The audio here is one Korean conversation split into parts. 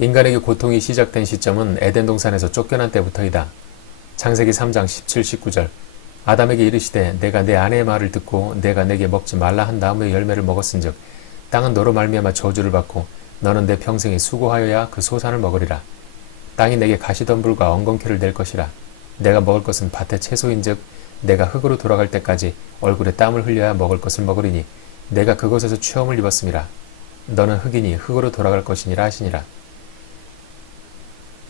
인간에게 고통이 시작된 시점은 에덴 동산에서 쫓겨난 때부터이다. 창세기 3장 17, 19절 아담에게 이르시되 내가 내 아내의 말을 듣고 내가 내게 먹지 말라 한 나무의 열매를 먹었은즉 땅은 너로 말미암아 저주를 받고 너는 내 평생에 수고하여야 그 소산을 먹으리라. 땅이 내게 가시덤불과 엉겅퀴를 낼 것이라. 내가 먹을 것은 밭의 채소인즉 내가 흙으로 돌아갈 때까지 얼굴에 땀을 흘려야 먹을 것을 먹으리니 내가 그곳에서 추험을 입었음이라. 너는 흙이니 흙으로 돌아갈 것이니라 하시니라.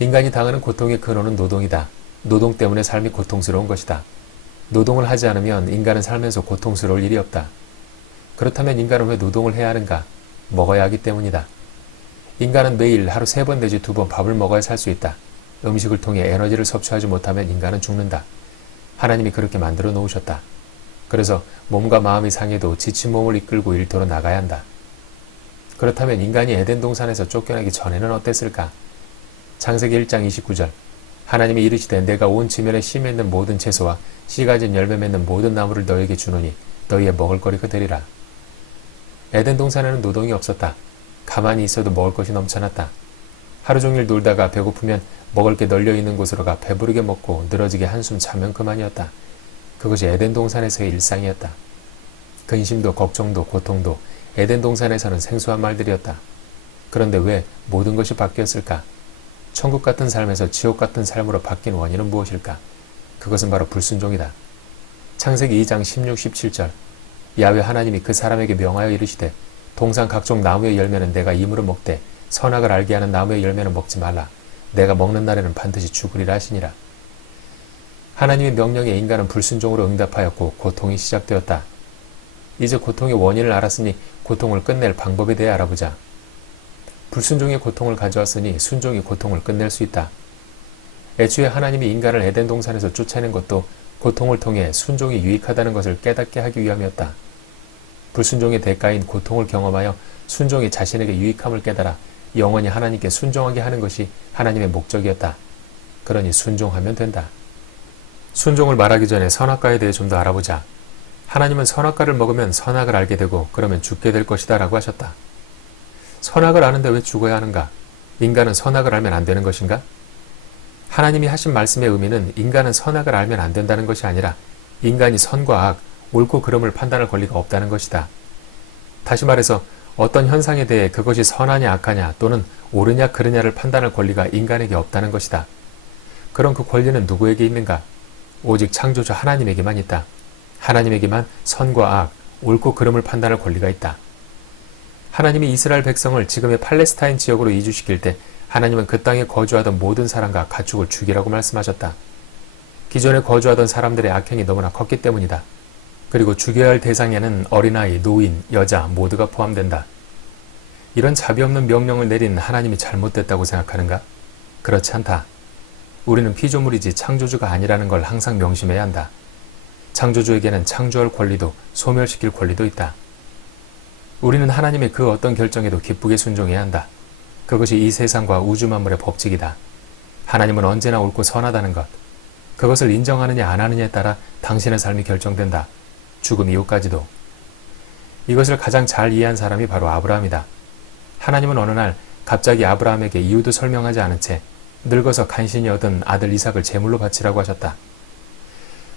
인간이 당하는 고통의 근원은 노동이다. 노동 때문에 삶이 고통스러운 것이다. 노동을 하지 않으면 인간은 살면서 고통스러울 일이 없다. 그렇다면 인간은 왜 노동을 해야 하는가? 먹어야 하기 때문이다. 인간은 매일 하루 세 번 내지 두 번 밥을 먹어야 살 수 있다. 음식을 통해 에너지를 섭취하지 못하면 인간은 죽는다. 하나님이 그렇게 만들어 놓으셨다. 그래서 몸과 마음이 상해도 지친 몸을 이끌고 일터로 나가야 한다. 그렇다면 인간이 에덴 동산에서 쫓겨나기 전에는 어땠을까? 창세기 1장 29절 하나님이 이르시되 내가 온 지면에 씨 맺는 모든 채소와 씨 가진 열매 맺는 모든 나무를 너에게 주노니 너희의 먹을 거리가 되리라. 에덴 동산에는 노동이 없었다. 가만히 있어도 먹을 것이 넘쳐났다. 하루 종일 놀다가 배고프면 먹을 게 널려 있는 곳으로 가 배부르게 먹고 늘어지게 한숨 자면 그만이었다. 그것이 에덴 동산에서의 일상이었다. 근심도 걱정도 고통도 에덴 동산에서는 생소한 말들이었다. 그런데 왜 모든 것이 바뀌었을까? 천국 같은 삶에서 지옥 같은 삶으로 바뀐 원인은 무엇일까? 그것은 바로 불순종이다. 창세기 2장 16, 17절 야외 하나님이 그 사람에게 명하여 이르시되 동산 각종 나무의 열매는 내가 임으로 먹되 선악을 알게 하는 나무의 열매는 먹지 말라. 내가 먹는 날에는 반드시 죽으리라 하시니라. 하나님의 명령에 인간은 불순종으로 응답하였고 고통이 시작되었다. 이제 고통의 원인을 알았으니 고통을 끝낼 방법에 대해 알아보자. 불순종의 고통을 가져왔으니 순종이 고통을 끝낼 수 있다. 애초에 하나님이 인간을 에덴 동산에서 쫓아낸 것도 고통을 통해 순종이 유익하다는 것을 깨닫게 하기 위함이었다. 불순종의 대가인 고통을 경험하여 순종이 자신에게 유익함을 깨달아 영원히 하나님께 순종하게 하는 것이 하나님의 목적이었다. 그러니 순종하면 된다. 순종을 말하기 전에 선악과에 대해 좀 더 알아보자. 하나님은 선악과를 먹으면 선악을 알게 되고 그러면 죽게 될 것이다 라고 하셨다. 선악을 아는데 왜 죽어야 하는가? 인간은 선악을 알면 안 되는 것인가? 하나님이 하신 말씀의 의미는 인간은 선악을 알면 안 된다는 것이 아니라 인간이 선과 악, 옳고 그름을 판단할 권리가 없다는 것이다. 다시 말해서 어떤 현상에 대해 그것이 선하냐 악하냐 또는 옳으냐 그르냐를 판단할 권리가 인간에게 없다는 것이다. 그럼 그 권리는 누구에게 있는가? 오직 창조주 하나님에게만 있다. 하나님에게만 선과 악, 옳고 그름을 판단할 권리가 있다. 하나님이 이스라엘 백성을 지금의 팔레스타인 지역으로 이주시킬 때 하나님은 그 땅에 거주하던 모든 사람과 가축을 죽이라고 말씀하셨다. 기존에 거주하던 사람들의 악행이 너무나 컸기 때문이다. 그리고 죽여야 할 대상에는 어린아이, 노인, 여자 모두가 포함된다. 이런 자비 없는 명령을 내린 하나님이 잘못됐다고 생각하는가? 그렇지 않다. 우리는 피조물이지 창조주가 아니라는 걸 항상 명심해야 한다. 창조주에게는 창조할 권리도 소멸시킬 권리도 있다. 우리는 하나님의 그 어떤 결정에도 기쁘게 순종해야 한다. 그것이 이 세상과 우주 만물의 법칙이다. 하나님은 언제나 옳고 선하다는 것. 그것을 인정하느냐 안 하느냐에 따라 당신의 삶이 결정된다. 죽음 이후까지도. 이것을 가장 잘 이해한 사람이 바로 아브라함이다. 하나님은 어느 날 갑자기 아브라함에게 이유도 설명하지 않은 채 늙어서 간신히 얻은 아들 이삭을 제물로 바치라고 하셨다.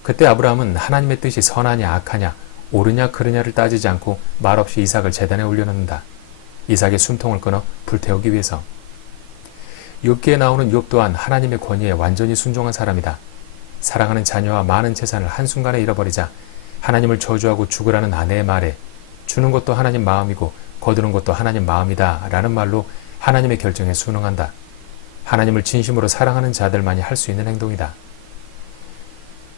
그때 아브라함은 하나님의 뜻이 선하냐 악하냐 옳으냐 그르냐를 따지지 않고 말없이 이삭을 재단에 올려놓는다. 이삭의 숨통을 끊어 불태우기 위해서. 욥기에 나오는 욥 또한 하나님의 권위에 완전히 순종한 사람이다. 사랑하는 자녀와 많은 재산을 한순간에 잃어버리자 하나님을 저주하고 죽으라는 아내의 말에 주는 것도 하나님 마음이고 거두는 것도 하나님 마음이다 라는 말로 하나님의 결정에 순응한다. 하나님을 진심으로 사랑하는 자들만이 할 수 있는 행동이다.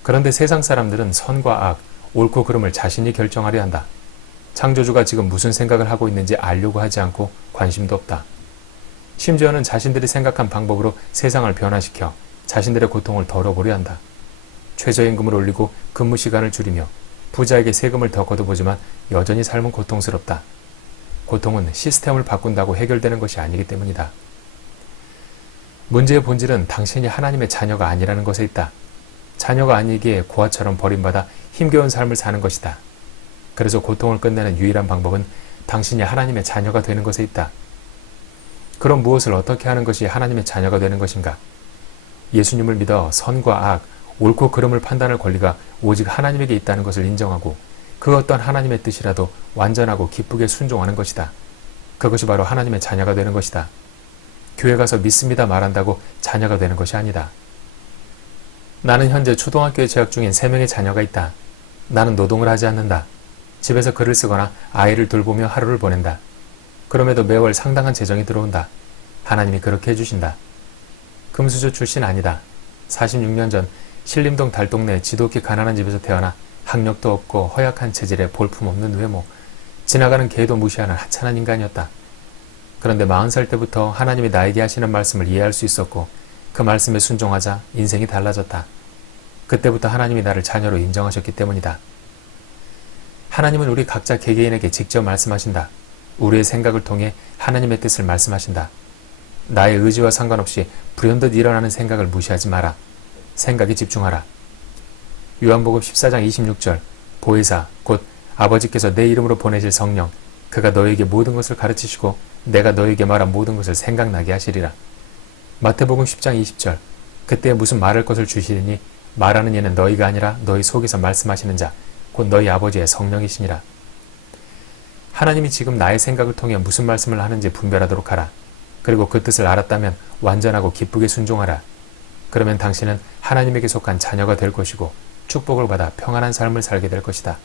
그런데 세상 사람들은 선과 악, 옳고 그름을 자신이 결정하려 한다. 창조주가 지금 무슨 생각을 하고 있는지 알려고 하지 않고 관심도 없다. 심지어는 자신들이 생각한 방법으로 세상을 변화시켜 자신들의 고통을 덜어보려 한다. 최저임금을 올리고 근무 시간을 줄이며 부자에게 세금을 더 걷어보지만 여전히 삶은 고통스럽다. 고통은 시스템을 바꾼다고 해결되는 것이 아니기 때문이다. 문제의 본질은 당신이 하나님의 자녀가 아니라는 것에 있다. 자녀가 아니기에 고아처럼 버림받아 힘겨운 삶을 사는 것이다. 그래서 고통을 끝내는 유일한 방법은 당신이 하나님의 자녀가 되는 것에 있다. 그럼 무엇을 어떻게 하는 것이 하나님의 자녀가 되는 것인가? 예수님을 믿어 선과 악, 옳고 그름을 판단할 권리가 오직 하나님에게 있다는 것을 인정하고 그 어떤 하나님의 뜻이라도 완전하고 기쁘게 순종하는 것이다. 그것이 바로 하나님의 자녀가 되는 것이다. 교회 가서 믿습니다 말한다고 자녀가 되는 것이 아니다. 나는 현재 초등학교에 재학 중인 3명의 자녀가 있다. 나는 노동을 하지 않는다. 집에서 글을 쓰거나 아이를 돌보며 하루를 보낸다. 그럼에도 매월 상당한 재정이 들어온다. 하나님이 그렇게 해주신다. 금수저 출신 아니다. 46년 전 신림동 달동네 지독히 가난한 집에서 태어나 학력도 없고 허약한 체질에 볼품없는 외모, 지나가는 개도 무시하는 하찮은 인간이었다. 그런데 40살 때부터 하나님이 나에게 하시는 말씀을 이해할 수 있었고 그 말씀에 순종하자 인생이 달라졌다. 그때부터 하나님이 나를 자녀로 인정하셨기 때문이다. 하나님은 우리 각자 개개인에게 직접 말씀하신다. 우리의 생각을 통해 하나님의 뜻을 말씀하신다. 나의 의지와 상관없이 불현듯 일어나는 생각을 무시하지 마라. 생각에 집중하라. 요한복음 14장 26절 보혜사 곧 아버지께서 내 이름으로 보내실 성령 그가 너에게 모든 것을 가르치시고 내가 너에게 말한 모든 것을 생각나게 하시리라. 마태복음 10장 20절 그때 무슨 말할 것을 주시리니 말하는 이는 너희가 아니라 너희 속에서 말씀하시는 자 곧 너희 아버지의 성령이시니라. 하나님이 지금 나의 생각을 통해 무슨 말씀을 하는지 분별하도록 하라. 그리고 그 뜻을 알았다면 완전하고 기쁘게 순종하라. 그러면 당신은 하나님에게 속한 자녀가 될 것이고 축복을 받아 평안한 삶을 살게 될 것이다.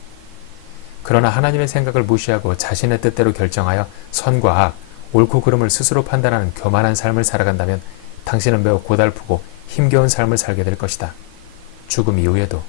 그러나 하나님의 생각을 무시하고 자신의 뜻대로 결정하여 선과 악, 옳고 그름을 스스로 판단하는 교만한 삶을 살아간다면 당신은 매우 고달프고 힘겨운 삶을 살게 될 것이다. 죽음 이후에도